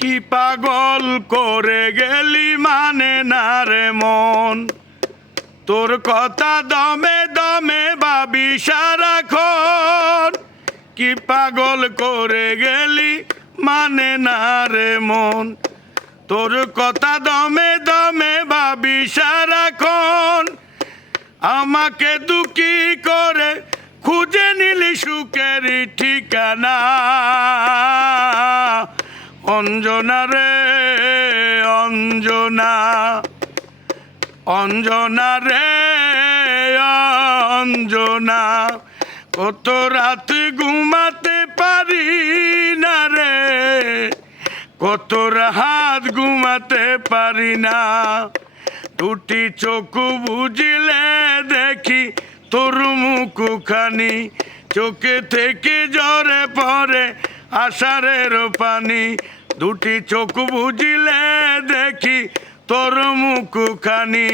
কি পাগল করে গেলি মানে না রে মন, তোর কথা দমে দমে ভাবি সারাক্ষণ। কি পাগল করে গেলি মানে না রে মন, তোর কথা দমে দমে ভাবি সারাক্ষণ। আমাকে দুঃখী করে খুঁজে নিলি সুখের ঠিকানা। অঞ্জনা রে অঞ্জনা, অঞ্জনা রে অঞ্জনা, কত রাত ঘুমাতে পারি না রে, কত রাত ঘুমাতে পারি না। দুটি চোখ বুঝলে দেখি তোর মুখখানি, চোখে থেকে ঝরে পড়ে আষাঢ়ের পানি। দুটি চোখ বুঝলে দেখি তোর মুখখানি।